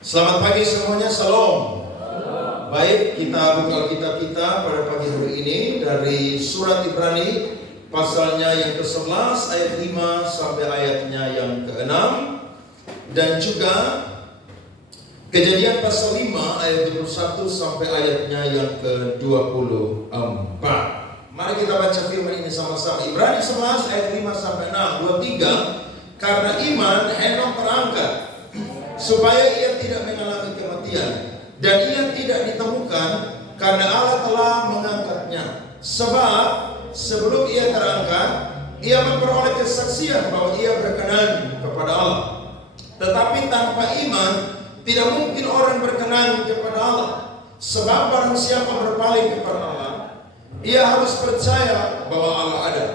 Selamat pagi semuanya, salam. Baik, kita buka Alkitab kita pada pagi hari ini dari surat Ibrani pasalnya yang ke-11 ayat 5 sampai ayatnya yang ke-6, dan juga Kejadian pasal 5 ayat 21 sampai ayatnya yang ke-24. Mari kita baca firman ini sama-sama. Ibrani 11 ayat 5 sampai 6. 23. Karena iman Henok terangkat supaya ia tidak mengalami kematian, dan ia tidak ditemukan karena Allah telah mengangkatnya. Sebab sebelum ia terangkat, ia memperoleh kesaksian bahwa ia berkenan kepada Allah. Tetapi tanpa iman tidak mungkin orang berkenan kepada Allah. Sebab barang siapa berpaling kepada Allah, ia harus percaya bahwa Allah ada,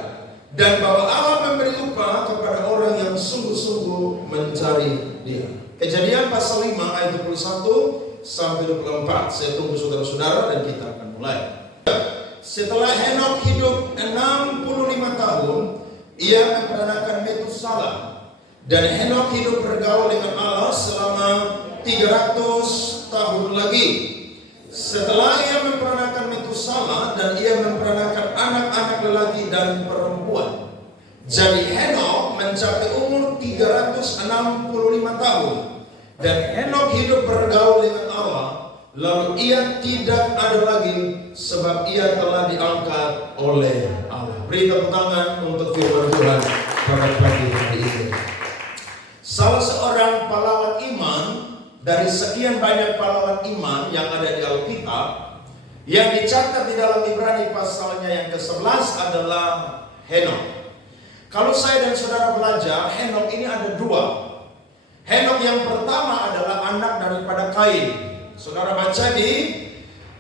dan bahwa Allah memberi upah kepada orang yang sungguh-sungguh mencari Dia. Kejadian pasal 5 ayat 21 sampai 24. Saya tunggu saudara-saudara dan kita akan mulai. Setelah Henok hidup 65 tahun, ia memperanakan Metusalah. Dan Henok hidup bergaul dengan Allah selama 300 tahun lagi. Setelah ia memperanakan Metusalah, dan ia memperanakan anak-anak lelaki dan perempuan. Jadi Henok mencapai umur 365 tahun. Dan Henok hidup bergaul dengan Allah. Lalu ia tidak ada lagi, sebab ia telah diangkat oleh Allah. Beri tepuk tangan untuk firman Tuhan pada pagi hari ini. Salah seorang pahlawan iman dari sekian banyak pahlawan iman yang ada di Alkitab, yang dicatat di dalam Ibrani pasalnya yang ke-11 adalah Henok. Kalau saya dan saudara belajar, Henok ini ada dua. Henok yang pertama adalah anak daripada Kain. Saudara baca di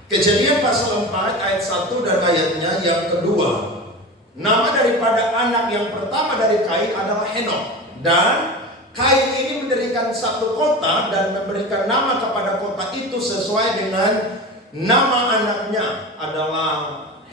Kejadian pasal 4 ayat 1 dan ayatnya yang kedua. Nama daripada anak yang pertama dari Kain adalah Henok. Dan Kain ini mendirikan satu kota dan memberikan nama kepada kota itu sesuai dengan nama anaknya adalah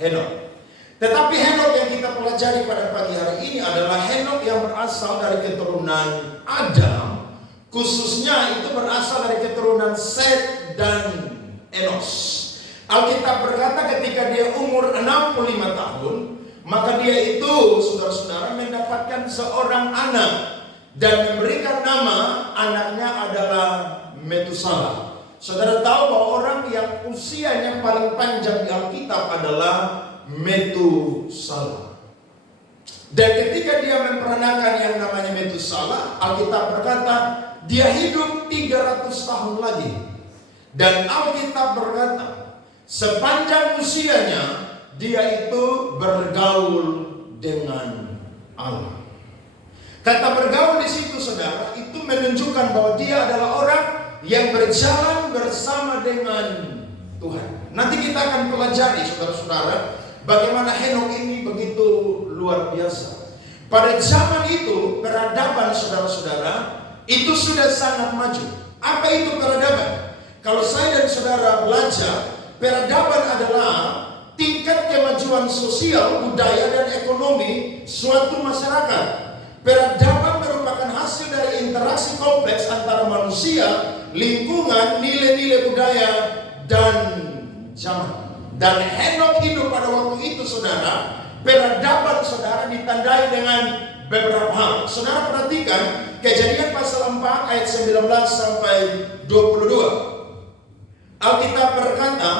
Henok. Tetapi Henok yang kita pelajari pada pagi hari ini adalah Henok yang berasal dari keturunan Adam, khususnya itu berasal dari keturunan Set dan Enos. Alkitab berkata ketika dia umur 65 tahun, maka dia itu, saudara-saudara, mendapatkan seorang anak dan memberikan nama anaknya adalah Metusalah. Saudara tahu bahwa orang yang usianya paling panjang di Alkitab adalah Metusalah. Dan ketika dia memperanakan yang namanya Metusalah, Alkitab berkata dia hidup 300 tahun lagi. Dan Alkitab berkata sepanjang usianya dia itu bergaul dengan Allah. Kata bergaul di situ, saudara, itu menunjukkan bahwa dia adalah orang yang berjalan bersama dengan Tuhan. Nanti kita akan pelajari, saudara-saudara, bagaimana Henok ini begitu luar biasa. Pada zaman itu, peradaban saudara-saudara itu sudah sangat maju. Apa itu peradaban? Kalau saya dan saudara belajar, peradaban adalah tingkat kemajuan sosial, budaya, dan ekonomi suatu masyarakat. Peradaban merupakan hasil dari interaksi kompleks antara manusia, lingkungan, nilai-nilai budaya, dan zaman. Dan Henok hidup pada waktu itu, saudara. Peradaban saudara ditandai dengan beberapa hal. Saudara perhatikan Kejadian pasal 4 ayat 19 sampai 22. Alkitab berkata,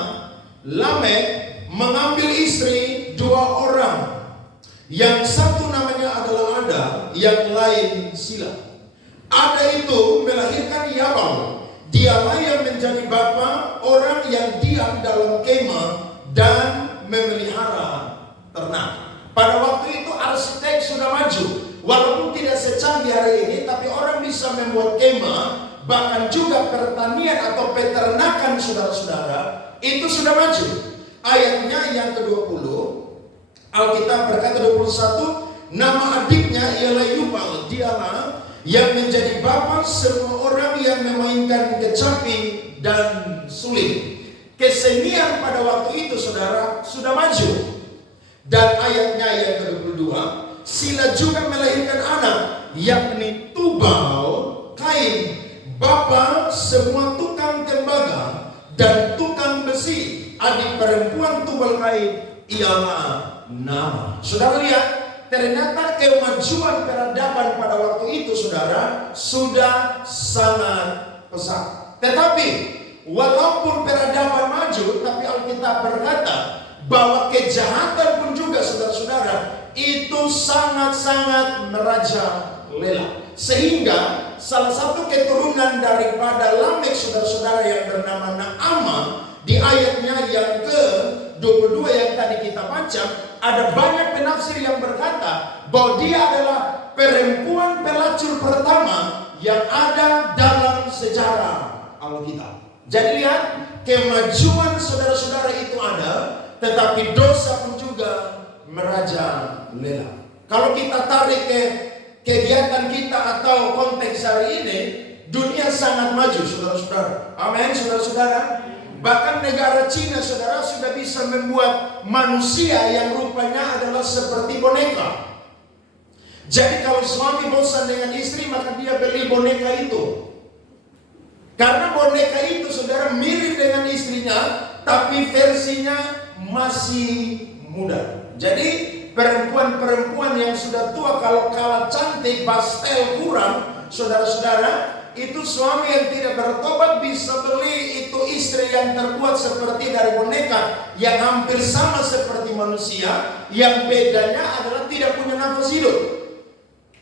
Lamek mengambil istri dua orang. Yang satu namanya adalah Ada, yang lain Sila. Ada itu melahirkan Yabal. Dialah yang menjadi bapa orang yang diam dalam kemah dan memelihara ternak. Pada waktu itu arsitek sudah maju. Walaupun tidak secanggih hari ini, tapi orang bisa membuat kemah, bahkan juga pertanian atau peternakan saudara-saudara, itu sudah maju. Ayatnya yang ke-20, Alkitab berkata 21, nama adiknya ialah Yubal. Dialah yang menjadi bapa semua orang yang memainkan kecapi dan suling. Kesenian pada waktu itu, saudara, sudah maju. Dan ayatnya yang ke-22, Sila juga melahirkan anak, yakni Tubal, Kain, Bapa semua tukang tembaga dan tukang besi, adik perempuan tubal kain ialah nama. Saudara lihat, ternyata kemajuan peradaban pada waktu itu saudara sudah sangat pesat. Tetapi walaupun peradaban maju, tapi Alkitab berkata bahwa kejahatan pun juga saudara-saudara itu sangat-sangat merajalela. Sehingga salah satu keturunan daripada Lamek saudara-saudara yang bernama Naamah, di ayatnya yang ke-22 yang tadi kita baca, ada banyak penafsir yang berkata bahwa dia adalah perempuan pelacur pertama yang ada dalam sejarah Alkitab. Jadi lihat, kemajuan saudara-saudara itu ada, tetapi dosa pun juga merajalela. Kalau kita tarik ke kegiatan kita atau konteks hari ini, dunia sangat maju saudara-saudara. Amin saudara-saudara. Bahkan negara Cina saudara sudah bisa membuat manusia yang rupanya adalah seperti boneka. Jadi kalau suami bosan dengan istri, maka dia beli boneka itu. Karena boneka itu saudara mirip dengan istrinya, tapi versinya masih muda. Jadi perempuan-perempuan yang sudah tua, kalau kalah cantik, pastel kurang, saudara-saudara, itu suami yang tidak bertobat bisa beli itu istri yang terbuat seperti dari boneka, yang hampir sama seperti manusia, yang bedanya adalah tidak punya nafas hidup.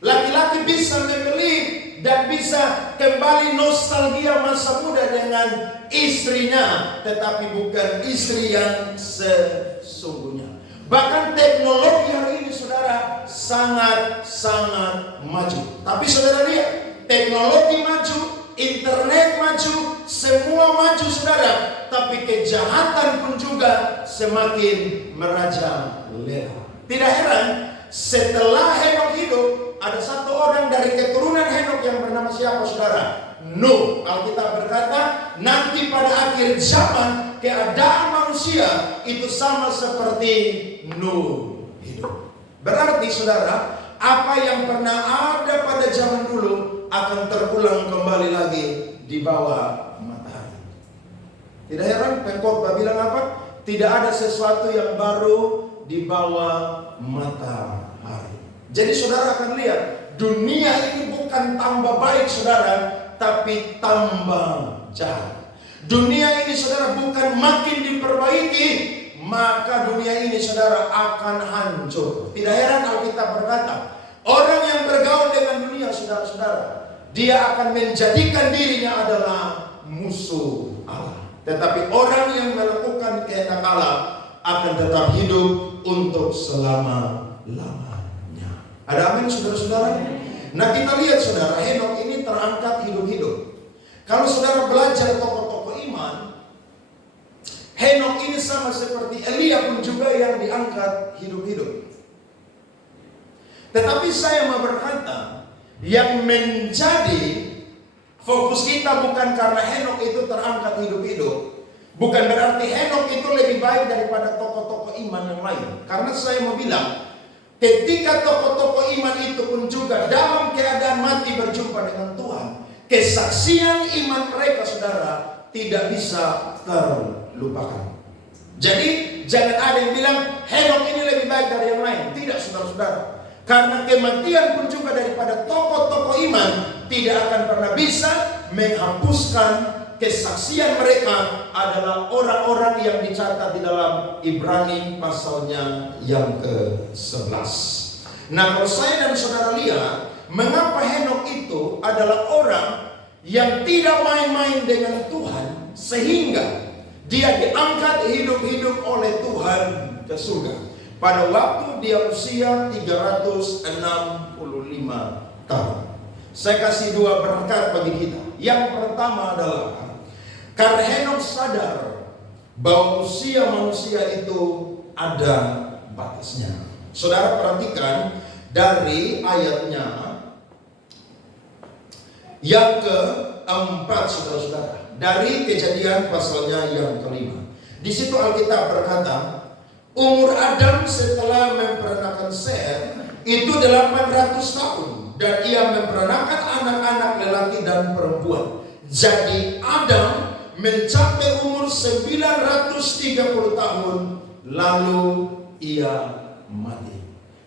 Laki-laki bisa membeli dan bisa kembali nostalgia masa muda dengan istrinya, tetapi bukan istri yang sesungguhnya. Bahkan teknologi hari ini saudara sangat-sangat maju. Tapi saudara lihat, teknologi maju, internet maju, semua maju saudara, tapi kejahatan pun juga semakin merajalela. Tidak heran setelah Henok hidup, ada satu orang dari keturunan Henok yang bernama siapa saudara? Nuh. Alkitab berkata nanti pada akhir zaman keadaan manusia itu sama seperti Nuh hidup. Berarti saudara, apa yang pernah ada pada zaman dulu akan terulang kembali lagi di bawah matahari. Tidak heran pengkhotbah bilang apa? Tidak ada sesuatu yang baru di bawah matahari. Jadi saudara akan lihat, dunia ini bukan tambah baik saudara, tapi tambah jahat. Dunia ini saudara bukan makin diperbaiki, maka dunia ini saudara akan hancur. Tidak heran Alkitab berkata, orang yang bergaul dengan dunia saudara-saudara, dia akan menjadikan dirinya adalah musuh Allah. Tetapi orang yang melakukan kehendak Allah akan tetap hidup untuk selama-lamanya. Ada amin saudara-saudara? Nah kita lihat saudara, Henok ini terangkat hidup-hidup. Kalau saudara belajar tokoh-tokoh iman, Henok ini sama seperti Elia pun juga yang diangkat hidup-hidup. Tetapi saya mau berkata, yang menjadi fokus kita bukan karena Henok itu terangkat hidup-hidup, bukan berarti Henok itu lebih baik daripada tokoh-tokoh iman yang lain. Karena saya mau bilang, ketika tokoh-tokoh iman itu pun juga dalam keadaan mati berjumpa dengan Tuhan, kesaksian iman mereka saudara tidak bisa terlupakan. Jadi jangan ada yang bilang Henok ini lebih baik dari yang lain. Tidak saudara-saudara. Karena kematian pun juga daripada tokoh-tokoh iman tidak akan pernah bisa menghapuskan kesaksian mereka adalah orang-orang yang dicatat di dalam Ibrani pasalnya yang ke-11. Nah kalau saya dan saudara lihat, mengapa Henok itu adalah orang yang tidak main-main dengan Tuhan, sehingga dia diangkat hidup-hidup oleh Tuhan ke surga pada waktu dia usia 365 tahun. Saya kasih dua berkat bagi kita. Yang pertama adalah karena Henok sadar bahwa usia manusia itu ada batasnya. Saudara perhatikan dari ayatnya yang keempat saudara-saudara. Dari Kejadian pasalnya yang kelima. Di situ Alkitab berkata, umur Adam setelah memperanakan Set itu 800 tahun. Dan ia memperanakan anak-anak lelaki dan perempuan. Jadi Adam mencapai umur 930 tahun, lalu ia mati.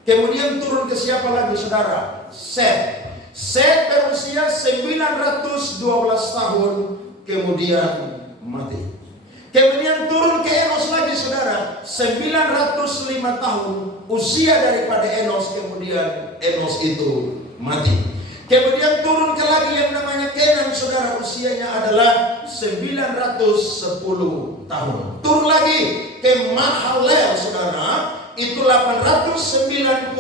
Kemudian turun ke siapa lagi saudara? Set. Set berusia 912 tahun, kemudian mati. Kemudian turun ke Enos lagi saudara, 905 tahun usia daripada Enos, kemudian Enos itu mati. Kemudian turun ke lagi yang namanya Kenan saudara, usianya adalah 910 tahun. Turun lagi ke Mahalalel saudara, itu 895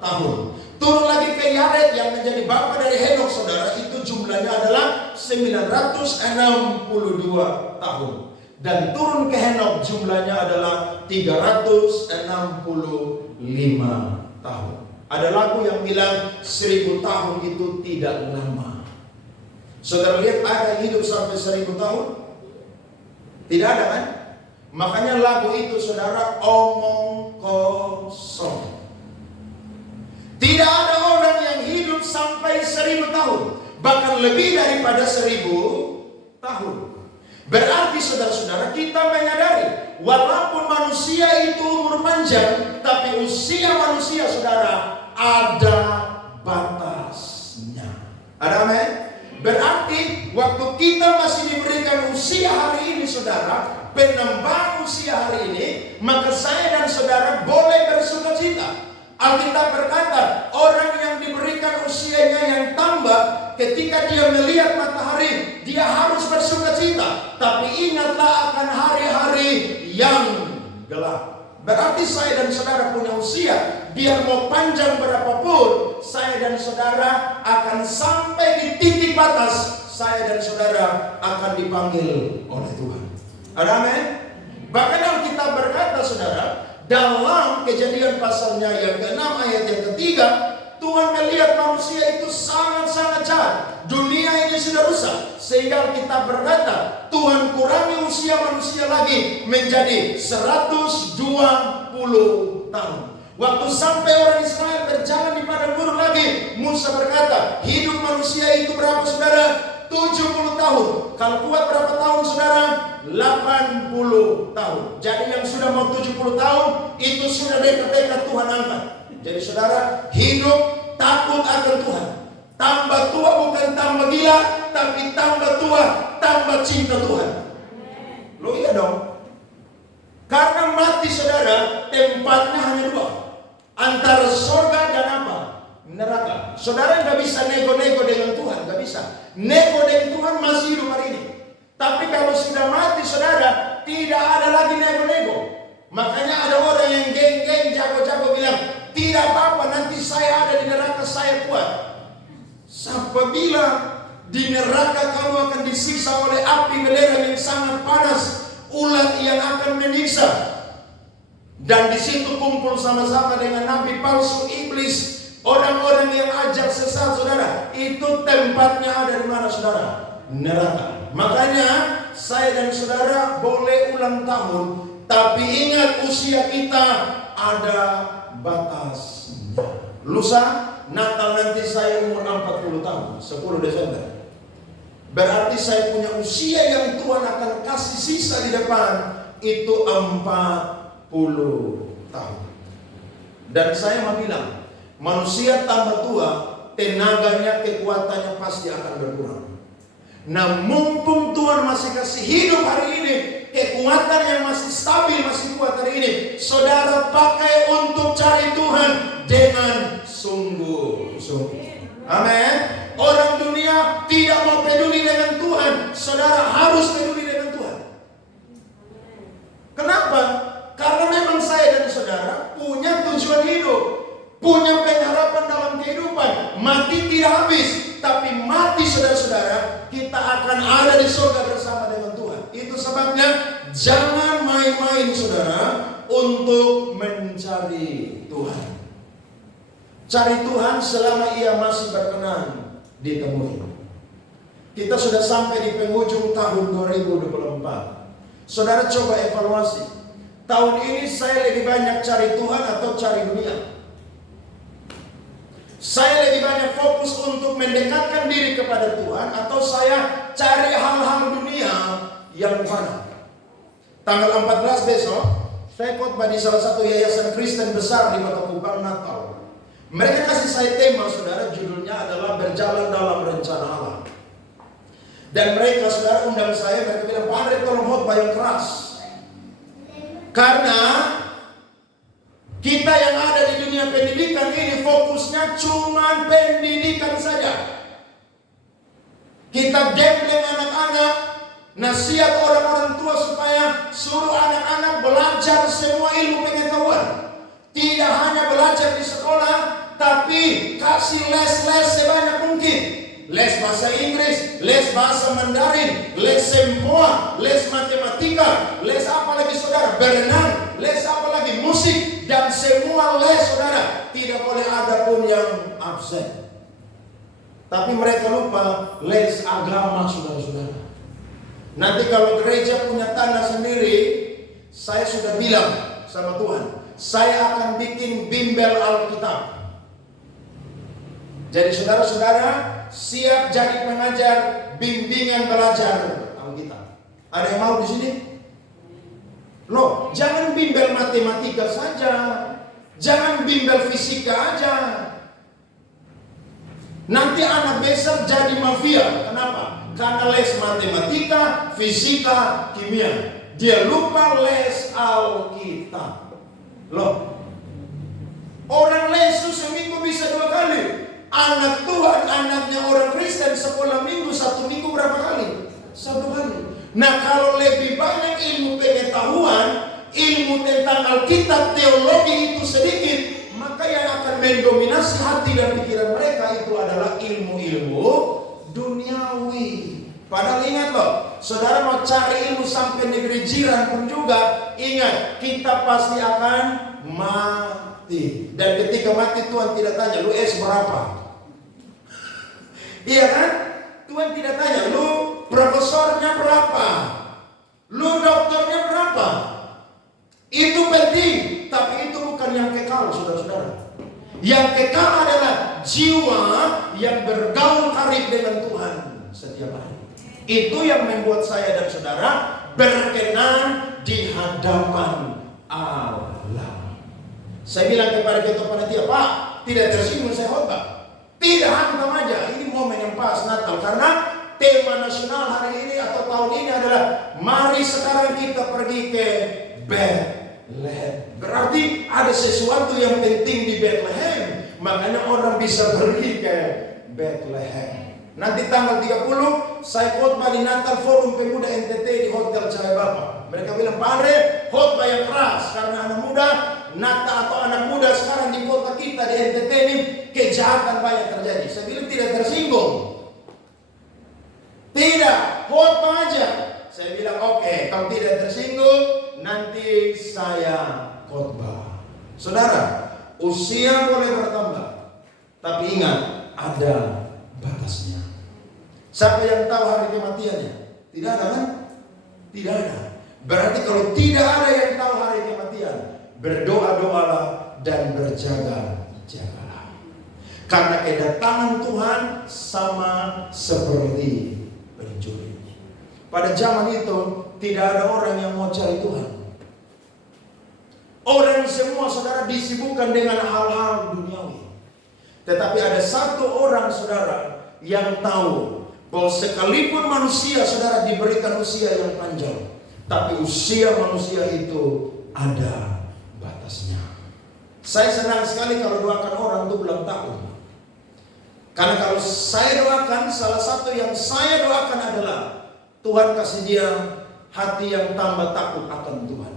tahun. Turun lagi ke Yared yang menjadi bapa dari Henok saudara, itu jumlahnya adalah 962 tahun. Dan turun ke Henok jumlahnya adalah 365 tahun. Ada lagu yang bilang 1000 tahun itu tidak lama. Saudara lihat ada yang hidup sampai 1000 tahun? Tidak ada kan? Makanya lagu itu saudara omong kosong. Tidak ada orang yang hidup sampai 1000 tahun, bahkan lebih daripada 1000 tahun. Berarti saudara-saudara kita menyadari, walaupun manusia itu umur panjang, tapi usia manusia saudara ada batasnya. Ada amin? Berarti waktu kita masih diberikan usia hari ini saudara, penambahan usia hari ini, maka saya dan saudara boleh bersukacita. Alkitab berkata, orang yang diberikan usianya yang tambah, ketika dia melihat matahari, dia harus bersukacita. Tapi ingatlah akan hari-hari yang gelap. Berarti saya dan saudara punya usia, biar mau panjang berapapun, saya dan saudara akan sampai di titik batas. Saya dan saudara akan dipanggil oleh Tuhan. Ada amin? Bahkan Alkitab berkata saudara, dalam Kejadian pasalnya yang ke-6 ayat yang ke-3, Tuhan melihat manusia itu sangat-sangat jahat. Dunia ini sudah rusak, sehingga kita berkata Tuhan kurangi usia manusia lagi menjadi 120 tahun. Waktu sampai orang Israel berjalan di padang gurun lagi, Musa berkata hidup manusia itu berapa saudara? 70 tahun. Kalau kuat berapa tahun saudara? 80 tahun. Jadi yang sudah mau 70 tahun itu sudah dekat-dekat Tuhan angkat. Jadi saudara, hidup takut akan Tuhan. Tambah tua bukan tambah gila, tapi tambah tua tambah cinta Tuhan. Lo iya dong. Karena mati saudara, tempatnya hanya dua, antara surga dan apa? Neraka. Saudara nggak bisa nego-nego dengan Tuhan, nggak bisa. Nego dengan Tuhan masih hidup hari ini. Tapi kalau sudah mati saudara, tidak ada lagi nego-nego. Makanya ada orang yang geng-geng jago-jago bilang, tidak apa-apa, nanti saya ada di neraka, saya kuat. Apabila di neraka kamu akan disiksa oleh api belerang yang sangat panas, ulat yang akan menyiksa. Dan di situ kumpul sama-sama dengan nabi palsu, iblis, orang-orang yang ajak sesat saudara. Itu tempatnya ada di mana saudara? Neraka. Makanya saya dan saudara boleh ulang tahun, tapi ingat usia kita ada batasnya. Lusa Natal nanti saya umur 40 tahun, 10 Desember. Berarti saya punya usia yang Tuhan akan kasih sisa di depan itu 40 tahun. Dan saya mau bilang, manusia tambah tua, tenaganya, kekuatannya pasti akan berkurang. Nah, mumpung Tuhan masih kasih hidup hari ini, kekuatan yang masih stabil, masih kuat hari ini, saudara pakai untuk cari Tuhan dengan sungguh-sungguh. Amin. Orang dunia tidak mau peduli dengan Tuhan, saudara harus peduli dengan Tuhan. Kenapa? Karena memang saya dan saudara punya tujuan hidup, punya pengharapan dalam kehidupan. Mati tidak habis, tapi mati saudara-saudara, kita akan ada di surga bersama dengan Tuhan. Itu sebabnya jangan main-main saudara untuk mencari Tuhan. Cari Tuhan selama ia masih berkenan ditemui. Kita sudah sampai di penghujung tahun 2024. Saudara coba evaluasi. Tahun ini saya lebih banyak cari Tuhan atau cari dunia? Saya lebih banyak fokus untuk mendekatkan diri kepada Tuhan, atau saya cari hal-hal dunia yang mana? Tanggal 14 besok, saya khotbah di salah satu yayasan Kristen besar di Kota Kupang, Natal. Mereka kasih saya tema, saudara, judulnya adalah berjalan dalam rencana Allah. Dan mereka, saudara, undang saya, mereka bilang, Pak Andre, tolong khotbah yang keras. Karena kita yang ada di dunia pendidikan ini fokusnya cuma pendidikan saja. Kita gambling anak-anak, nasihat orang-orang tua supaya suruh anak-anak belajar semua ilmu pengetahuan. Tidak hanya belajar di sekolah, tapi kasih les-les sebanyak mungkin. Les bahasa Inggris, les bahasa Mandarin, les sempoa, les matematika, les apa lagi saudara, berenang, les apa lagi, musik, dan semua les saudara. Tidak boleh ada pun yang absen. Tapi mereka lupa les agama, saudara-saudara. Nanti kalau gereja punya tanah sendiri, saya sudah bilang sama Tuhan, saya akan bikin bimbel Alkitab. Jadi saudara-saudara siap jadi pengajar bimbingan belajar Alkitab. Ada yang mau di sini? Loh, jangan bimbel matematika saja, jangan bimbel fisika aja. Nanti anak besar jadi mafia. Kenapa? Karena les matematika, fisika, kimia. Dia lupa les Alkitab. Loh, orang les seminggu bisa 2 kali. Anak Tuhan, anaknya orang Kristen sekolah minggu, 1 minggu berapa kali? 1 kali. Nah, kalau lebih banyak ilmu pengetahuan, ilmu tentang Alkitab, teologi itu sedikit, maka yang akan mendominasi hati dan pikiran mereka itu adalah ilmu-ilmu duniawi. Padahal ingat loh, saudara mau cari ilmu sampai negeri jiran pun juga, ingat, kita pasti akan mati. Dan ketika mati Tuhan tidak tanya, lu S berapa? Iya kan? Tuhan tidak tanya, lu profesornya berapa? Lu dokternya berapa? Itu penting, tapi itu bukan yang kekal, saudara-saudara. Yang kekal adalah jiwa yang bergaul karib dengan Tuhan setiap hari. Itu yang membuat saya dan saudara berkenan di hadapan Allah. Saya bilang kepada ketua panitia, Pak, tidak tersinggung saya khotbah. Tidak hantam aja, ini momen yang pas Natal. Karena tema nasional hari ini atau tahun ini adalah mari sekarang kita pergi ke Bethlehem. Berarti ada sesuatu yang penting di Bethlehem. Makanya orang bisa pergi ke Bethlehem. Nanti tanggal 30 saya khotbah di Natal Forum Pemuda NTT di Hotel Cahaya Bapa. Mereka bilang, Pak Andre, khotbah yang keras karena anak muda, Natal atau anak muda sekarang di kota kita di NTT ini kejahatan banyak terjadi. Saya bilang tidak tersinggung. Tidak, khotbah aja. Saya bilang oke, kalau tidak tersinggung nanti saya khotbah. Saudara, usia boleh bertambah, tapi ingat ada batasnya. Siapa yang tahu hari kematiannya? Tidak ada kan? Tidak ada. Berarti kalau tidak ada yang tahu hari kematian, berdoa-doalah dan berjaga-jagalah. Karena kedatangan Tuhan sama seperti pencuri. Pada zaman itu tidak ada orang yang mau cari Tuhan. Orang semua saudara disibukkan dengan hal-hal duniawi. Tetapi ada satu orang saudara yang tahu bahwa sekalipun manusia saudara diberikan usia yang panjang, tapi usia manusia itu ada batasnya. Saya senang sekali kalau doakan orang untuk ulang tahun. Karena kalau saya doakan, salah satu yang saya doakan adalah Tuhan kasih dia hati yang tambah takut akan Tuhan.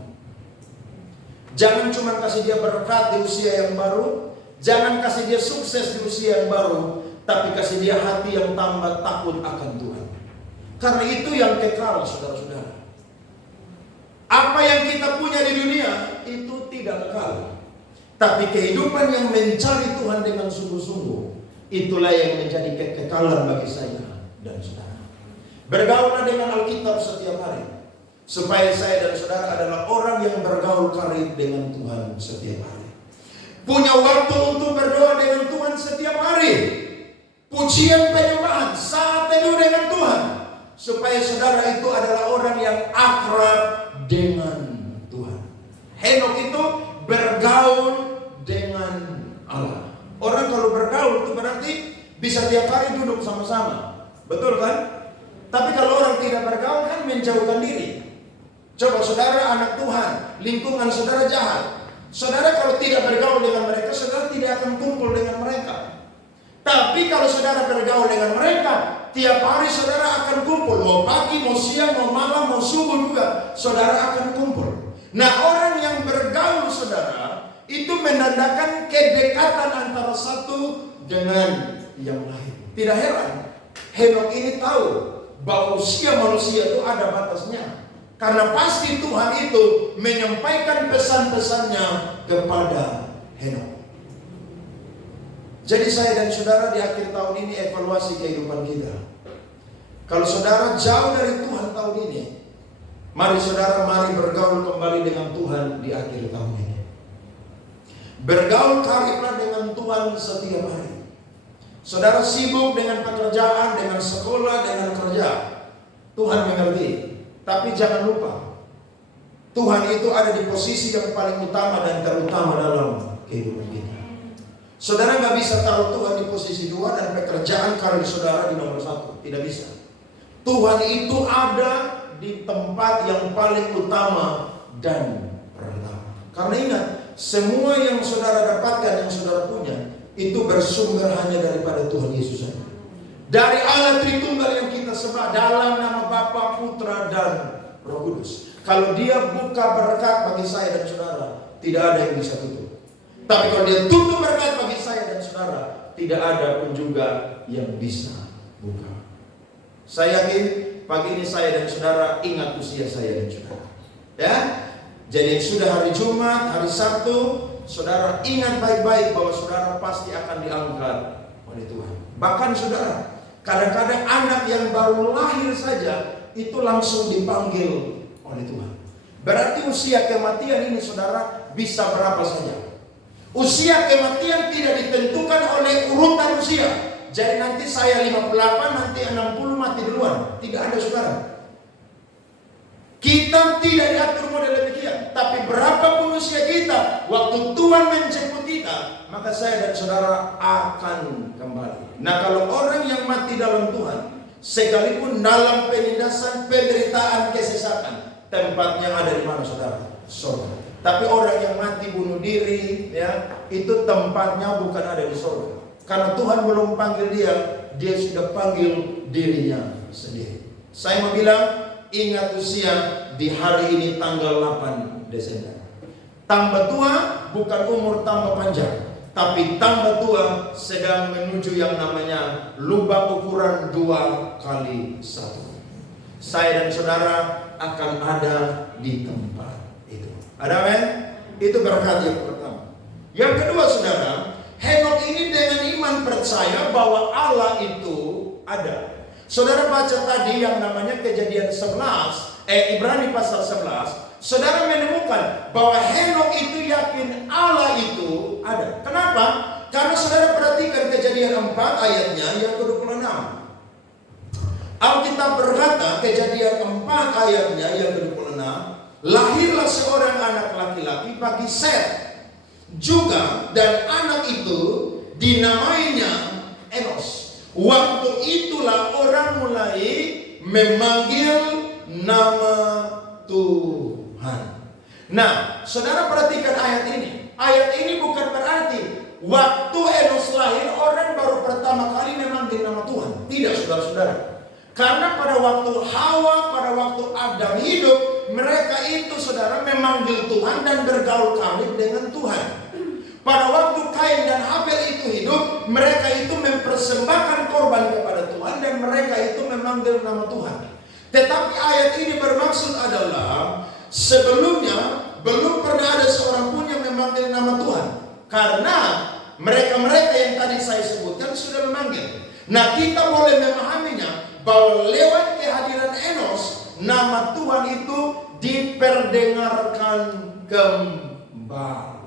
Jangan cuma kasih dia berkat di usia yang baru, jangan kasih dia sukses di usia yang baru, tapi kasih dia hati yang tambah takut akan Tuhan. Karena itu yang kekal, saudara-saudara. Apa yang kita punya di dunia itu tidak kekal. Tapi kehidupan yang mencari Tuhan dengan sungguh-sungguh, itulah yang menjadi kekekalan bagi saya dan saudara. Bergaullah dengan Alkitab setiap hari, supaya saya dan saudara adalah orang yang bergaul karib dengan Tuhan setiap hari. punya waktu untuk berdoa dengan Tuhan setiap hari. Pujian penyembahan, saat teduh dengan Tuhan. Supaya saudara itu adalah orang yang akrab dengan Tuhan. Henok itu bergaul dengan Allah. Orang kalau bergaul itu berarti bisa tiap hari duduk sama-sama. Betul kan? Tapi kalau orang tidak bergaul kan menjauhkan diri. Coba saudara anak Tuhan, lingkungan saudara jahat. Saudara kalau tidak bergaul dengan mereka, saudara tidak akan kumpul dengan mereka. Tapi kalau saudara bergaul dengan mereka, tiap hari saudara akan kumpul. Mau pagi, mau siang, mau malam, mau subuh juga, saudara akan kumpul. Nah, orang yang bergaul saudara, itu menandakan kedekatan antara satu dengan yang lain. Tidak heran, Henok ini tahu bahwa usia manusia itu ada batasnya. Karena pasti Tuhan itu menyampaikan pesan-pesannya kepada Henok. Jadi saya dan saudara di akhir tahun ini evaluasi kehidupan kita. Kalau saudara jauh dari Tuhan tahun ini, mari bergaul kembali dengan Tuhan di akhir tahun ini. Bergaul kariblah dengan Tuhan setiap hari. Saudara sibuk dengan pekerjaan, dengan sekolah, dengan kerja. Tuhan mengerti. Tapi jangan lupa, Tuhan itu ada di posisi yang paling utama dan terutama dalam kehidupan kita. Saudara nggak bisa taruh Tuhan di posisi 2 dan pekerjaan karir saudara di nomor 1. Tidak bisa. Tuhan itu ada di tempat yang paling utama dan pertama. Karena ingat, semua yang saudara dapatkan, yang saudara punya, itu bersumber hanya daripada Tuhan Yesus saja. Dari Allah Tritunggal yang kita sembah dalam nama Bapa, Putra, dan Roh Kudus. Kalau Dia buka berkat bagi saya dan saudara, tidak ada yang bisa tutup. Tapi kalau Dia tutup berkat bagi saya dan saudara, tidak ada pun juga yang bisa buka. Saya yakin pagi ini saya dan saudara ingat usia saya dan saudara. Ya, jadi sudah hari Jumat, hari Sabtu, saudara ingat baik-baik bahwa saudara pasti akan diangkat oleh Tuhan. Bahkan saudara, kadang-kadang anak yang baru lahir saja itu langsung dipanggil oleh Tuhan. Berarti usia kematian ini saudara bisa berapa saja. Usia kematian tidak ditentukan oleh urutan usia. Jadi nanti saya 58, nanti 60 mati duluan. Tidak ada saudara. Kita tidak diatur model demikian. Tapi berapapun usia kita, waktu Tuhan menjemput kita, maka saya dan saudara akan kembali. Nah, kalau orang yang mati dalam Tuhan, sekalipun dalam penindasan, penderitaan, kesesakan, tempatnya ada di mana saudara? Surga. Tapi orang yang mati bunuh diri, ya, itu tempatnya bukan ada di surga. Karena Tuhan belum panggil dia, dia sudah panggil dirinya sendiri. Saya mau bilang, ingat usia di hari ini tanggal 8 Desember. Tambah tua bukan umur tambah panjang, tapi tambah tua sedang menuju yang namanya lubang ukuran 2x1. Saya dan saudara akan ada di tempat itu. Ada men? Itu berkat yang pertama. Yang kedua saudara, Henok ini dengan iman percaya bahwa Allah itu ada. Saudara baca tadi yang namanya Kejadian 11, Ibrani pasal 11, saudara menemukan bahwa Henok itu yakin Allah itu ada. Kenapa? Karena saudara perhatikan Kejadian 4 ayatnya yang ke-26. Alkitab berkata, Kejadian 4 ayatnya yang ke-26, lahirlah seorang anak laki-laki bagi Set juga, dan anak itu dinamainya Enos. Waktu itulah orang mulai memanggil nama Tuhan. Nah, saudara perhatikan ayat ini. Ayat ini bukan berarti waktu Enos lahir orang baru pertama kali memanggil nama Tuhan. Tidak, saudara-saudara. Karena pada waktu Hawa, pada waktu Adam hidup, mereka itu saudara memanggil Tuhan dan bergaul karib dengan Tuhan. Pada waktu Kain dan Habel itu hidup, mereka itu mempersembahkan korban kepada Tuhan dan mereka itu memanggil nama Tuhan. Tetapi ayat ini bermaksud adalah sebelumnya belum pernah ada seorang pun yang memanggil nama Tuhan. Karena mereka-mereka yang tadi saya sebutkan sudah memanggil. Nah, kita boleh memahaminya bahwa lewat kehadiran Enos, nama Tuhan itu diperdengarkan kembali.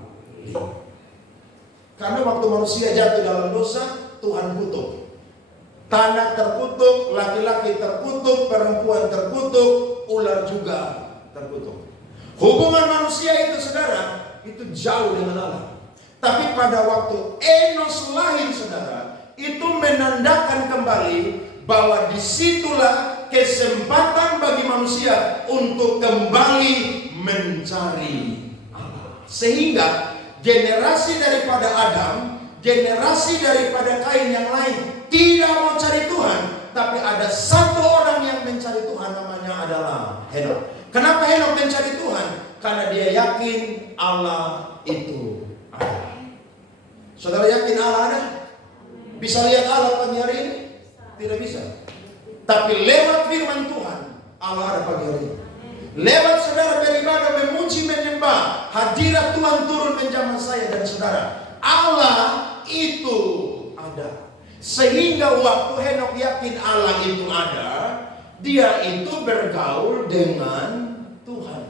Karena waktu manusia jatuh dalam dosa, Tuhan kutuk. Tanah terkutuk, laki-laki terkutuk, perempuan terkutuk, ular juga terkutuk. Hubungan manusia itu, saudara, itu jauh dengan Allah. Tapi pada waktu Enos lahir, saudara, itu menandakan kembali bahwa disitulah kesempatan bagi manusia untuk kembali mencari Allah. Sehingga generasi daripada Adam, generasi daripada Kain yang lain tidak mau cari Tuhan, tapi ada satu orang yang mencari Tuhan, namanya adalah Henokh. Kenapa Henokh mencari Tuhan? Karena dia yakin Allah itu ada. Saudara yakin Allah ada? Bisa lihat Allah pagi hari ini? Tidak bisa. Tapi lewat firman Tuhan, Allah ada pagi hari ini. Lewat saudara beribadah, memuji, menyembah, hadirat Tuhan turun menjamah saya dan saudara. Allah itu ada. Sehingga waktu Henokh yakin Allah itu ada, dia itu bergaul dengan Tuhan.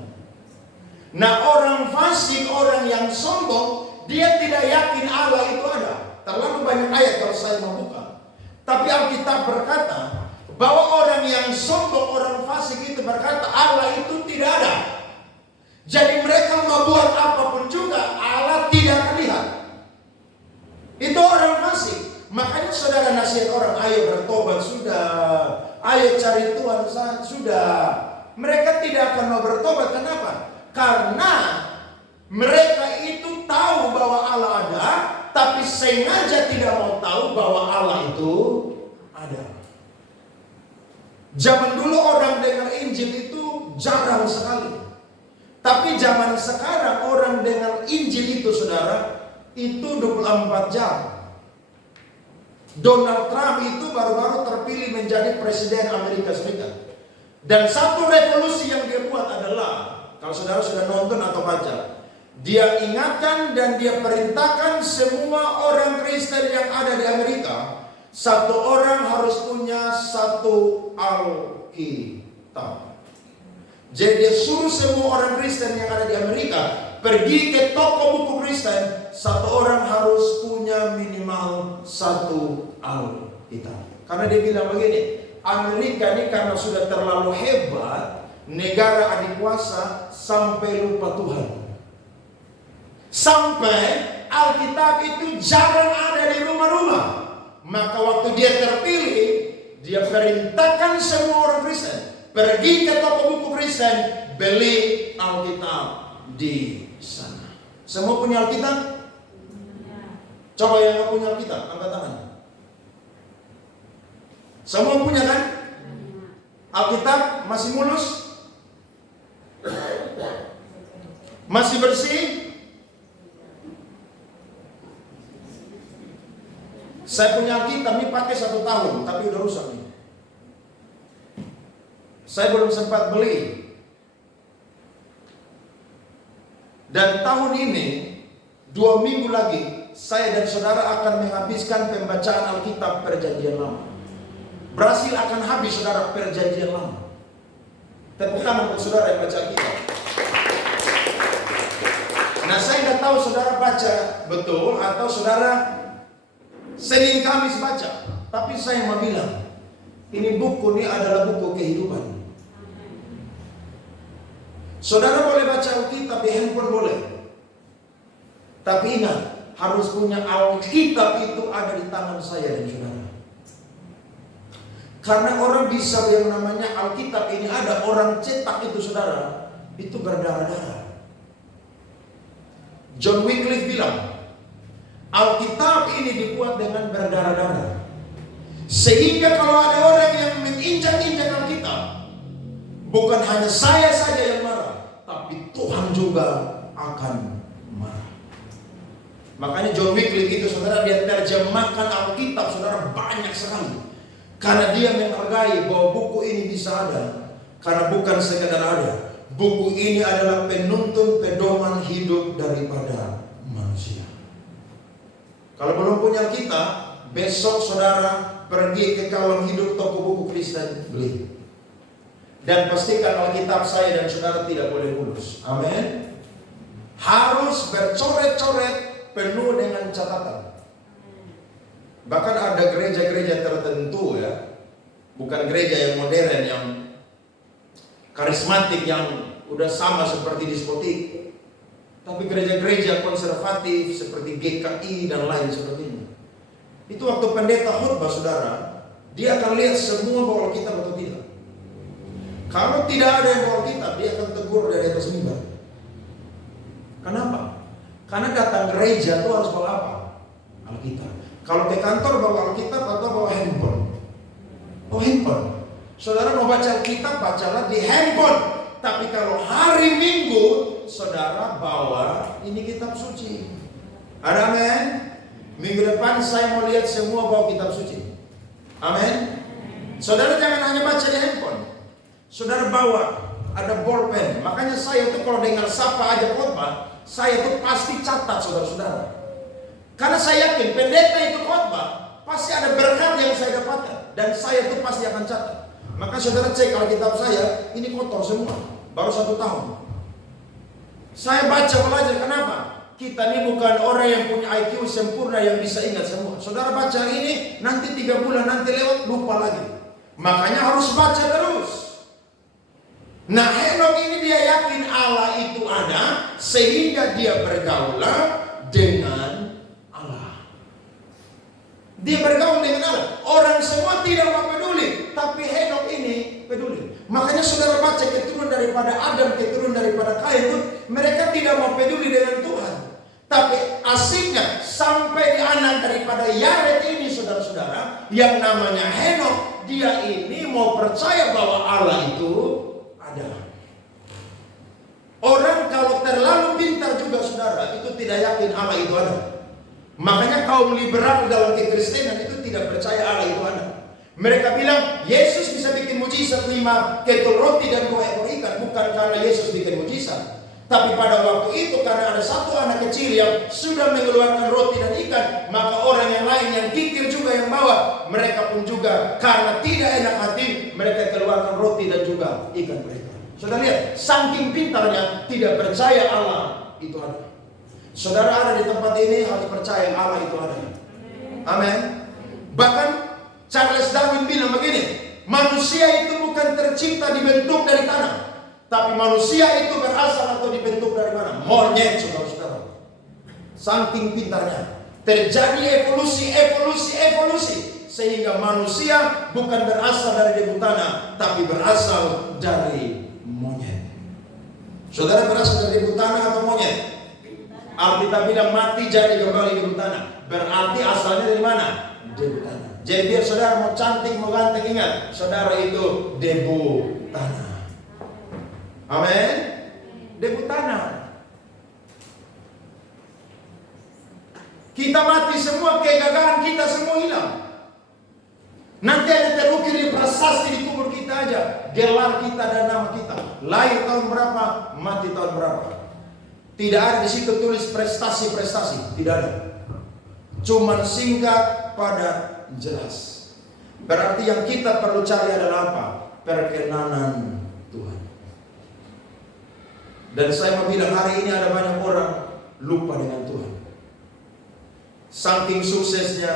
Nah, orang fasik, orang yang sombong, dia tidak yakin Allah itu ada. Terlalu banyak ayat kalau saya mau buka. Tapi Alkitab berkata bahwa orang yang sombong, orang fasik itu berkata Allah itu tidak ada. Jadi mereka mau buat apapun juga, Allah tidak terlihat. Itu orang fasik. Makanya saudara nasihat orang, ayo bertobat sudah, ayo cari Tuhan sudah. Mereka tidak akan mau bertobat. Kenapa? Karena mereka itu tahu bahwa Allah ada, tapi sengaja tidak mau tahu bahwa Allah itu ada. Zaman dulu orang dengar Injil itu jarang sekali. Tapi zaman sekarang orang dengar Injil itu, saudara, itu 24 jam. Donald Trump itu baru-baru terpilih menjadi presiden Amerika Serikat. Dan satu revolusi yang dia buat adalah, kalau saudara sudah nonton atau baca, dia ingatkan dan dia perintahkan semua orang Kristen yang ada di Amerika, satu orang harus punya satu Alkitab. Jadi dia suruh semua orang Kristen yang ada di Amerika pergi ke toko buku Kristen, satu orang harus punya minimal satu Alkitab. Karena dia bilang begini, Amerika ini karena sudah terlalu hebat, negara adikuasa, sampai lupa Tuhan. Sampai Alkitab itu jarang ada di rumah-rumah. Maka waktu dia terpilih, dia perintahkan semua orang Kristen pergi ke toko buku Kristen, beli Alkitab di sana. Semua punya Alkitab? Coba yang nggak punya Alkitab, angkat tangan. Semua punya kan? Alkitab masih mulus? Masih bersih? Saya punya Alkitab ini pakai 1 tahun, tapi udah rusak nih. Saya belum sempat beli. Dan tahun ini 2 minggu lagi saya dan saudara akan menghabiskan pembacaan Alkitab Perjanjian Lama. Brasil akan habis, saudara, Perjanjian Lama. Tepuk tangan untuk saudara yang baca Alkitab. Nah, saya nggak tahu saudara baca betul atau saudara Senin Kamis baca. Tapi saya mau bilang, ini buku ini adalah buku kehidupan. Saudara boleh baca Alkitab di handphone boleh. Tapi ingat, harus punya Alkitab itu ada di tangan saya dan saudara. Karena orang bisa yang namanya Alkitab ini ada, orang cetak itu saudara, itu berdarah-darah. John Wycliffe bilang, Alkitab ini dibuat dengan berdarah-darah. Sehingga kalau ada orang yang menginjak-injak Alkitab, bukan hanya saya saja yang marah, tapi Tuhan juga akan marah. Makanya John Wycliffe itu saudara, dia terjemahkan Alkitab saudara banyak sekali. Karena dia menghargai bahwa buku ini bisa ada. Karena bukan sekadar ada, buku ini adalah penuntun pedoman hidup daripada manusia. Kalau belum punya Alkitab, besok saudara pergi ke Kalam Hidup toko buku Kristen, beli. Dan pastikan Alkitab saya dan saudara tidak boleh mulus. Amin. Harus bercoret-coret penuh dengan catatan. Bahkan ada gereja-gereja tertentu ya, bukan gereja yang modern, yang karismatik, yang udah sama seperti diskotik, tapi gereja-gereja konservatif seperti GKI dan lain sebagainya. Itu waktu pendeta khutbah, saudara, dia akan lihat semua bawa Alkitab atau tidak. Kalau tidak ada yang bawa Alkitab, dia akan tegur dari atas mimbar. Kenapa? Karena datang gereja itu harus bawa apa? Alkitab. Kalau ke kantor bawa Alkitab atau bawa handphone? Oh, handphone. Saudara mau baca Alkitab, bacalah di handphone. Tapi kalau hari Minggu, saudara bawa ini kitab suci. Ada amin? Minggu depan saya mau lihat semua bawa kitab suci. Amin? Saudara jangan hanya baca di handphone. Saudara bawa, ada bolpen. Makanya saya tuh kalau dengar sapa aja khotbah, saya tuh pasti catat saudara-saudara. Karena saya yakin pendeta itu khotbah, pasti ada berkat yang saya dapatkan. Dan saya tuh pasti akan catat. Maka saudara cek Alkitab saya, ini kotor semua. Baru 1 tahun. Saya baca belajar, kenapa? Kita ini bukan orang yang punya IQ sempurna yang bisa ingat semua. Saudara baca ini, nanti 3 bulan nanti lewat, lupa lagi. Makanya harus baca terus. Nah, Henok ini dia yakin Allah itu ada, sehingga dia bergaulah dengan Allah. Dia bergaul dengan Allah. Orang semua tidak mau peduli, tapi Henok ini peduli. Makanya saudara baca keturunan daripada Adam, keturunan daripada Kain itu, mereka tidak mau peduli dengan Tuhan. Tapi asiknya sampai di anak daripada Yared ini, saudara-saudara, yang namanya Henok, dia ini mau percaya bahwa Allah itu ada. Orang kalau terlalu pintar juga, saudara, itu tidak yakin Allah itu ada. Makanya kaum liberal dalam kekristenan itu tidak percaya Allah itu ada. Mereka bilang Yesus bisa bikin mujizat 5 ketul roti dan 2 ekor ikan, bukan karena Yesus bikin mujizat, tapi pada waktu itu karena ada 1 anak kecil yang sudah mengeluarkan roti dan ikan, maka orang yang lain yang kikir juga yang bawa, mereka pun juga karena tidak enak hati, mereka keluarkan roti dan juga ikan mereka. Saudara lihat, saking pintarnya tidak percaya Allah itu ada. Saudara ada di tempat ini harus percaya Allah itu ada. Amin. Bahkan Charles Darwin bilang begini, manusia itu bukan tercipta dibentuk dari tanah, tapi manusia itu berasal atau dibentuk dari mana? Monyet, saudara-saudara. Saking pintarnya. Terjadi evolusi, sehingga manusia bukan berasal dari debu tanah, tapi berasal dari monyet. Saudara berasal dari debu tanah atau monyet? Alkitab bilang mati jadi kembali debu tanah. Berarti asalnya dari mana? Debu tanah. Jadi biar saudara mau cantik, mau ganteng, ingat, saudara itu debu tanah. Amin. Debu tanah. Kita mati semua, kegagalan kita semua hilang. Nanti ada terukir di prasasti di kubur kita aja, gelar kita dan nama kita. Lahir tahun berapa, mati tahun berapa. Tidak ada di situ tulis prestasi-prestasi, tidak ada. Cuman singkat, padat, jelas. Berarti yang kita perlu cari adalah apa? Perkenanan Tuhan. Dan saya mau bilang hari ini ada banyak orang lupa dengan Tuhan. Saking suksesnya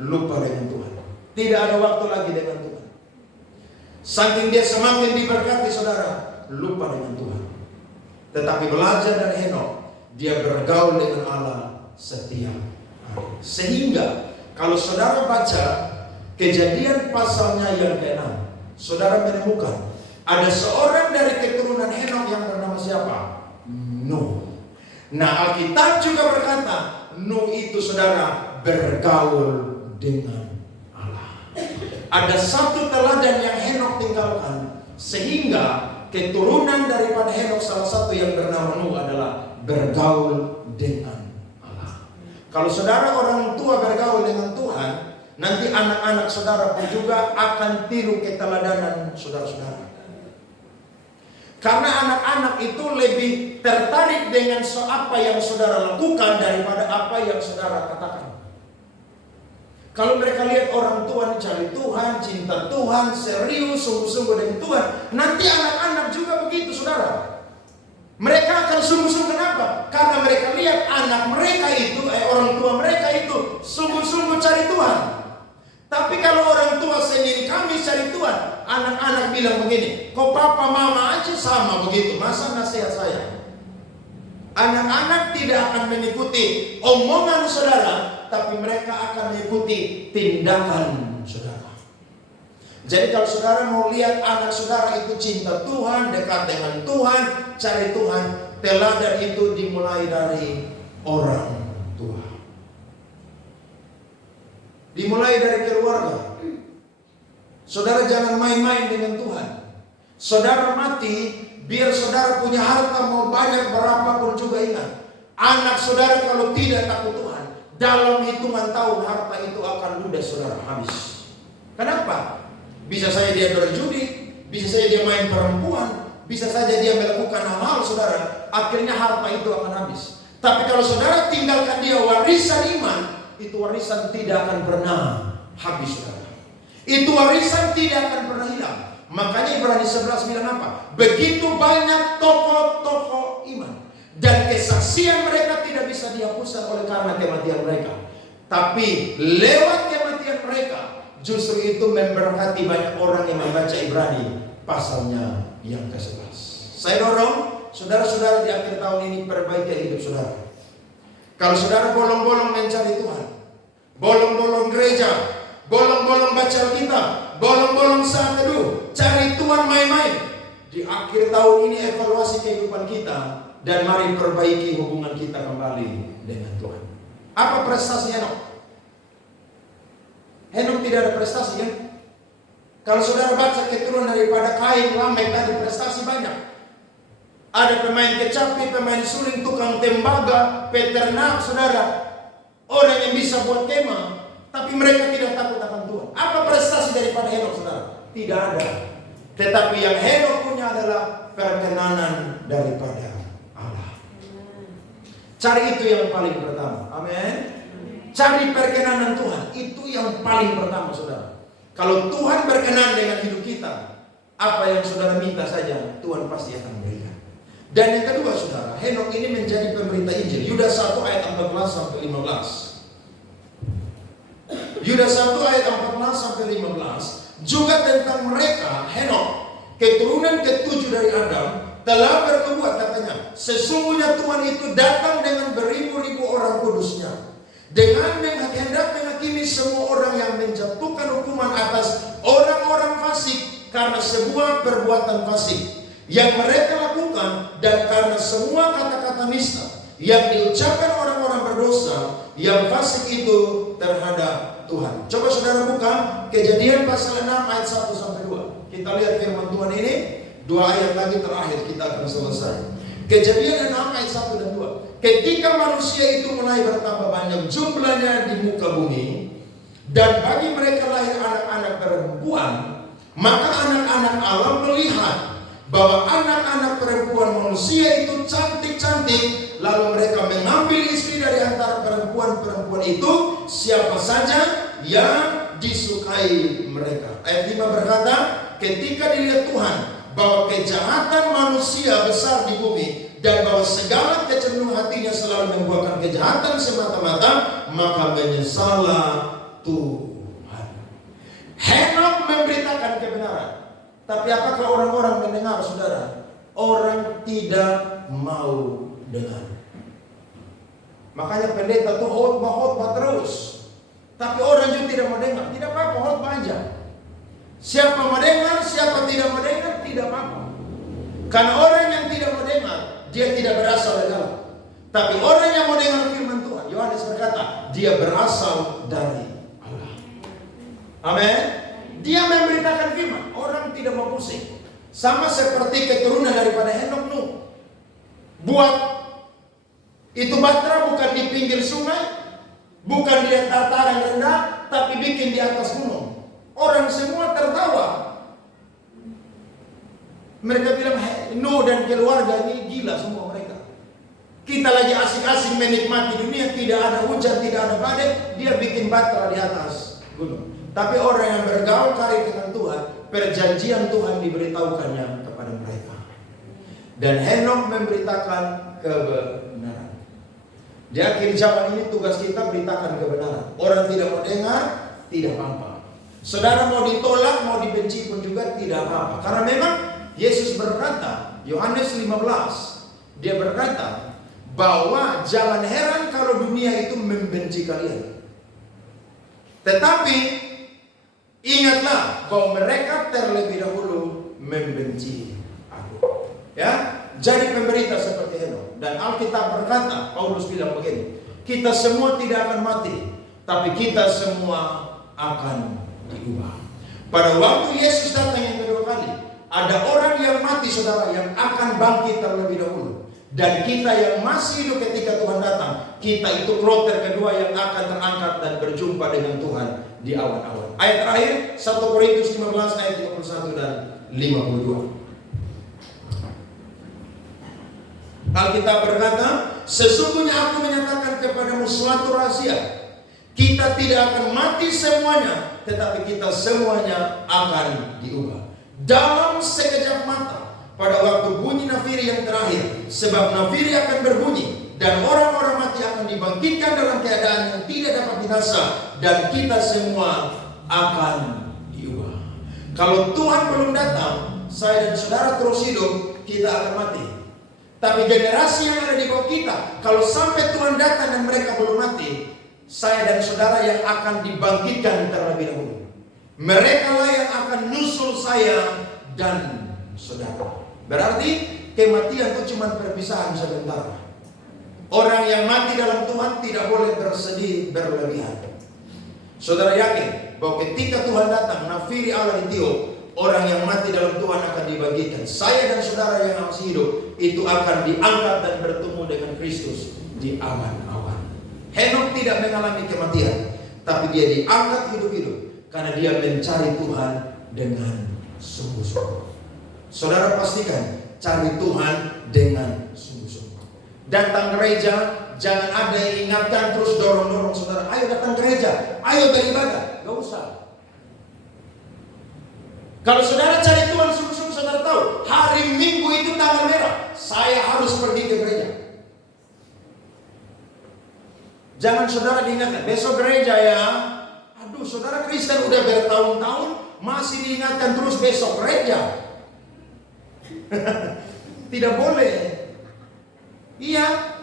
lupa dengan Tuhan. Tidak ada waktu lagi dengan Tuhan. Saking dia semakin diberkati, saudara, lupa dengan Tuhan. Tetapi belajar dari Henok, dia bergaul dengan Allah setiap hari. Sehingga kalau saudara baca Kejadian pasalnya yang ke-6, saudara menemukan ada seorang dari keturunan Henok yang bernama siapa? Nuh. Nah, Alkitab juga berkata Nuh itu, saudara, bergaul dengan Allah. Ada satu teladan yang Henok tinggalkan, sehingga keturunan daripada Henok salah satu yang bernama Nuh adalah bergaul dengan Allah. Kalau saudara orang tua bergaul dengan Tuhan, nanti anak-anak saudara pun juga akan tiru keteladanan saudara-saudara. Karena anak-anak itu lebih tertarik dengan apa yang saudara lakukan daripada apa yang saudara katakan. Kalau mereka lihat orang tua cari Tuhan, cinta Tuhan, serius, sungguh-sungguh dengan Tuhan, nanti anak-anak juga begitu, saudara. Mereka akan sungguh-sungguh. Kenapa? Karena mereka lihat anak mereka itu, bilang begini, kok papa mama aja sama begitu, masa nasihat saya? Anak-anak tidak akan mengikuti omongan saudara, tapi mereka akan mengikuti tindakan saudara. Jadi kalau saudara mau lihat anak saudara itu cinta Tuhan, dekat dengan Tuhan, cari Tuhan, teladan itu dimulai dari orang tua. Dimulai dari keluarga. Saudara jangan main-main dengan Tuhan. Saudara mati, biar saudara punya harta mau banyak berapapun juga ingat. Anak saudara kalau tidak takut Tuhan, dalam hitungan tahun harta itu akan ludes saudara, habis. Kenapa? Bisa saja dia berjudi, bisa saja dia main perempuan, bisa saja dia melakukan hal-hal saudara, akhirnya harta itu akan habis. Tapi kalau saudara tinggalkan dia warisan iman, itu warisan tidak akan pernah habis saudara. Itu warisan tidak akan pernah hilang. Makanya Ibrani 11 bilang apa? Begitu banyak tokoh-tokoh iman, dan kesaksian mereka tidak bisa dihapuskan oleh karena kematian mereka. Tapi lewat kematian mereka, justru itu memberkati banyak orang yang membaca Ibrani pasalnya yang ke-11. Saya dorong saudara-saudara di akhir tahun ini perbaiki hidup saudara. Kalau saudara bolong-bolong mencari Tuhan, bolong-bolong gereja, bolong-bolong baca Alkitab, bolong-bolong saat teduh, cari Tuhan main-main, di akhir tahun ini evaluasi kehidupan kita dan mari perbaiki hubungan kita kembali dengan Tuhan. Apa prestasi Henok? Henok tidak ada prestasi kan? Kalau saudara baca keturunan daripada Kain, Lamek, ada prestasi banyak. Ada pemain kecapi, pemain suling, tukang tembaga, peternak, saudara. Orang yang bisa buat kemah, tapi mereka tidak takut akan Tuhan. Apa prestasi daripada Henok, saudara? Tidak ada. Tetapi yang Henok punya adalah perkenanan daripada Allah. Cari itu yang paling pertama. Amin. Cari perkenanan Tuhan. Itu yang paling pertama, saudara. Kalau Tuhan berkenan dengan hidup kita, apa yang saudara minta saja, Tuhan pasti akan berikan. Dan yang kedua, saudara, Henok ini menjadi pemberita Injil. Yudas 1 ayat 14 sampai 15. Yudas 1 ayat 14 sampai 15 juga tentang mereka, Henok, keturunan ke-7 dari Adam, telah bernubuat katanya, sesungguhnya Tuhan itu datang dengan beribu-ribu orang kudusnya, dengan hendak menghakimi semua orang yang menjatuhkan hukuman atas orang-orang fasik karena sebuah perbuatan fasik yang mereka lakukan, dan karena semua kata-kata nista yang diucapkan orang-orang berdosa yang fasik itu terhadap Tuhan. Coba saudara buka Kejadian pasal 6 ayat 1 sampai 2. Kita lihat firman Tuhan ini, 2 ayat lagi terakhir kita akan selesai. Kejadian 6 ayat 1 dan 2. Ketika manusia itu mulai bertambah banyak jumlahnya di muka bumi, dan bagi mereka lahir anak-anak perempuan, maka anak-anak Allah melihat bahwa anak-anak perempuan manusia itu cantik-cantik, lalu mereka mengambil istri dari antara perempuan-perempuan itu, siapa saja yang disukai mereka. Ayat 5 berkata, ketika dilihat Tuhan bahwa kejahatan manusia besar di bumi, dan bahwa segala kecenderungan hatinya selalu membuahkan kejahatan semata-mata, maka menyesallah Tuhan. Henok memberitakan kebenaran. Tapi apakah orang-orang mendengar, saudara? Orang tidak mau dengar. Makanya pendeta tuh khotbah terus. Tapi orang juga tidak mau dengar. Tidak apa-apa, khotbah aja. Siapa mau dengar, siapa tidak mau dengar, tidak apa-apa. Karena orang yang tidak mau dengar, dia tidak berasal dari Allah. Tapi orang yang mau dengar firman Tuhan, Yohanes berkata, dia berasal dari Allah. Amin. Dia memberitakan firman, orang tidak mau pusing. Sama seperti keturunan daripada Henok Nuh. Buat itu Batra bukan di pinggir sungai, bukan di dataran rendah, tapi bikin di atas gunung. Orang semua tertawa. Mereka bilang, Nuh dan keluarga ini gila semua mereka. Kita lagi asik-asik menikmati dunia, tidak ada hujan, tidak ada badai, dia bikin Batra di atas gunung. Tapi orang yang bergaul karib dengan Tuhan, perjanjian Tuhan diberitahukannya kepada mereka. Dan Henok memberitakan kebenaran. Di akhir zaman ini tugas kita beritakan kebenaran. Orang tidak mau dengar, tidak apa-apa. Saudara mau ditolak, mau dibenci pun juga tidak apa-apa. Karena memang Yesus berkata, Yohanes 15, dia berkata bahwa jangan heran kalau dunia itu membenci kalian. Tetapi ingatlah bahwa mereka terlebih dahulu membenci aku. Ya, jadi pemberita seperti Henokh. Dan Alkitab berkata, Paulus bilang begini, kita semua tidak akan mati, tapi kita semua akan diubah. Pada waktu Yesus datang yang kedua kali, ada orang yang mati, saudara, yang akan bangkit terlebih dahulu. Dan kita yang masih hidup ketika Tuhan datang, kita itu kloter kedua yang akan terangkat dan berjumpa dengan Tuhan di awan-awan. Ayat terakhir 1 Korintus 15 ayat 51 dan 52. Alkitab berkata, sesungguhnya aku menyatakan kepadamu suatu rahasia. Kita tidak akan mati semuanya, tetapi kita semuanya akan diubah. Dalam sekejap mata, pada waktu bunyi nafiri yang terakhir, sebab nafiri akan berbunyi, dan orang-orang mati akan dibangkitkan dalam keadaan yang tidak dapat binasa, dan kita semua akan diubah. Kalau Tuhan belum datang, saya dan saudara terus hidup, kita akan mati. Tapi generasi yang ada di bawah kita, kalau sampai Tuhan datang dan mereka belum mati, saya dan saudara yang akan dibangkitkan terlebih dahulu. Mereka lah yang akan nyusul saya dan saudara. Berarti kematian itu cuma perpisahan sebentar. Orang yang mati dalam Tuhan tidak boleh bersedih berlebihan. Saudara yakin bahwa ketika Tuhan datang, nafiri Allah ditiup, orang yang mati dalam Tuhan akan dibangkitkan. Saya dan saudara yang masih hidup itu akan diangkat dan bertemu dengan Kristus di awan-awan. Henokh tidak mengalami kematian, tapi dia diangkat hidup-hidup karena dia mencari Tuhan dengan sungguh-sungguh. Saudara pastikan cari Tuhan dengan sungguh-sungguh. Datang gereja, jangan ada yang ingatkan terus dorong-dorong saudara, ayo datang gereja, ayo beribadah. Gak usah. Kalau saudara cari Tuhan sungguh-sungguh, saudara tahu hari Minggu itu tanggal merah, saya harus pergi ke gereja. Jangan saudara diingatkan, besok gereja ya. Aduh, saudara Kristen udah bertahun-tahun masih diingatkan terus besok gereja. Tidak boleh. Iya.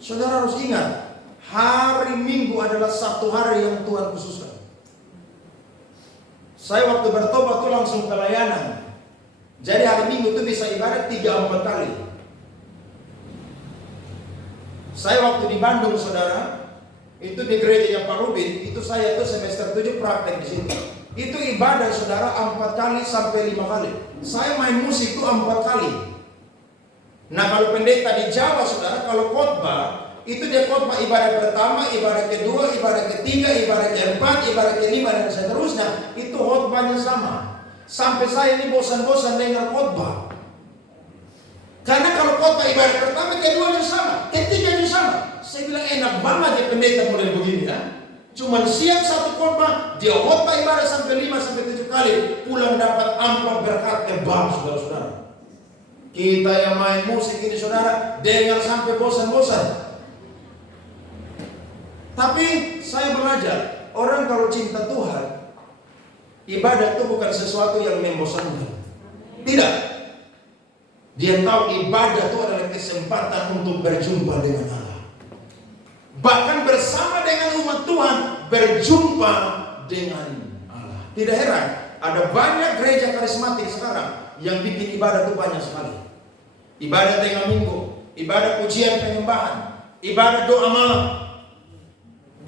Saudara harus ingat, hari Minggu adalah satu hari yang Tuhan khususkan. Saya waktu bertobat tuh langsung ke layanan. Jadi hari Minggu itu bisa ibadat 3-4 kali. Saya waktu di Bandung, saudara, itu di gereja Pak Rubin, itu saya tuh semester 7 praktek di situ. Itu ibadah saudara 4 kali sampai 5 kali. Saya main musik itu 4 kali. Nah kalau pendeta di Jawa, saudara, kalau khotbah itu dia khotbah ibadah pertama, ibadah kedua, ibadah ketiga, ibadah keempat, ibadah kelima dan seterusnya. Itu khotbahnya sama. Sampai saya ini bosan-bosan dengar khotbah. Karena kalau khotbah ibadah pertama, keduanya sama, ketiganya sama. Saya bilang enak banget ya pendeta mulai begini ya. Cuman siap satu khotbah, dia khotbah ibadah sampai 5 sampai 7 kali, pulang dapat amplop berkat tebal, saudara-saudara. Kita yang main musik ini saudara, dengar sampai bosan-bosan. Tapi saya belajar, orang kalau cinta Tuhan, ibadah itu bukan sesuatu yang membosankan. Tidak. Dia tahu ibadah itu adalah kesempatan untuk berjumpa dengan Allah. Bahkan bersama dengan umat Tuhan berjumpa dengan Allah. Tidak heran, ada banyak gereja karismatik sekarang yang bikin ibadah itu banyak sekali. Ibadah tengah minggu, ibadah pujian penyembahan, ibadah doa malam.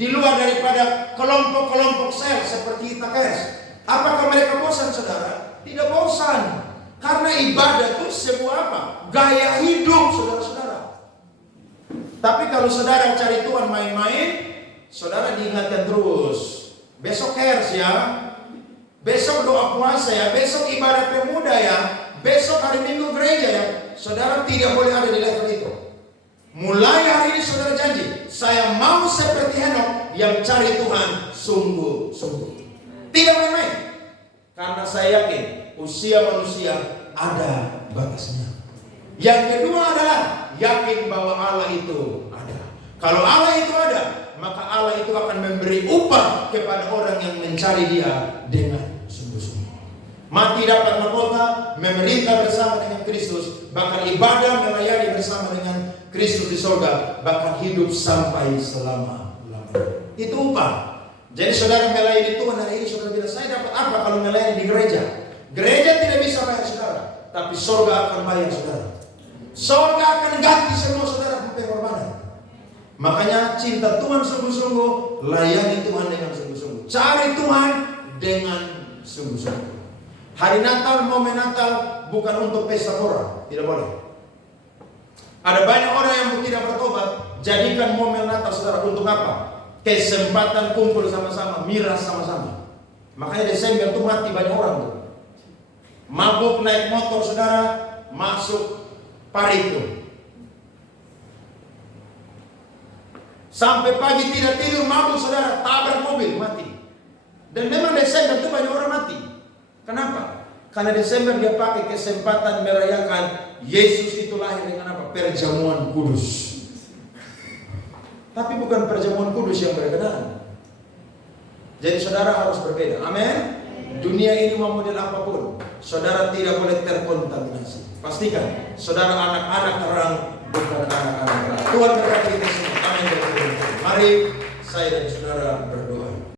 Di luar daripada kelompok-kelompok sel seperti ITKS. Apakah mereka bosan, saudara? Tidak bosan. Karena ibadah itu sebuah apa? Gaya hidup, saudara-saudara. Tapi kalau saudara cari Tuhan main-main, saudara diingatkan terus. Besok KERS ya, besok doa puasa ya, besok ibadah pemuda ya, besok hari Minggu gereja ya. Saudara tidak boleh ada di level itu. Mulai hari ini saudara janji, saya mau seperti Henokh yang cari Tuhan sungguh-sungguh. Tidak main-main. Karena saya yakin usia manusia ada batasnya. Yang kedua adalah yakin bahwa Allah itu ada. Kalau Allah itu ada, maka Allah itu akan memberi upah kepada orang yang mencari Dia dengan sungguh-sungguh. Mati dapat mahkota, memerintah bersama dengan Kristus, bahkan ibadah melayani bersama dengan Kristus di surga, bahkan hidup sampai selama-lamanya. Itu upah. Jadi saudara melayani Tuhan hari ini, saudara bilang, saya dapat apa kalau melayani di gereja? Gereja tidak bisa bayar saudara, tapi surga akan bayar saudara. Surga akan ganti semua saudara pengorbanan. Makanya cinta Tuhan sungguh-sungguh, layani Tuhan dengan sungguh-sungguh, cari Tuhan dengan sungguh-sungguh. Hari Natal, momen Natal bukan untuk pesta pora, tidak boleh. Ada banyak orang yang tidak bertobat. Jadikan momen Natal saudara untuk apa? Kesempatan kumpul sama-sama, miras sama-sama. Makanya Desember itu mati banyak orang tuh. Mabuk naik motor saudara, masuk Parito. Sampai pagi tidak tidur, mabuk saudara, tabrak mobil, mati. Dan memang Desember itu banyak orang mati. Kenapa? Karena Desember dia pakai kesempatan merayakan Yesus itu lahir dengan apa? Perjamuan kudus. Tapi bukan perjamuan kudus yang berkenaan. Jadi saudara harus berbeda. Amin. Dunia ini mau model apapun, saudara tidak boleh terkontaminasi. Pastikan saudara anak-anak terang, bukan anak-anak terang. Tuhan berkati kita semua. Amin. Mari saya dan saudara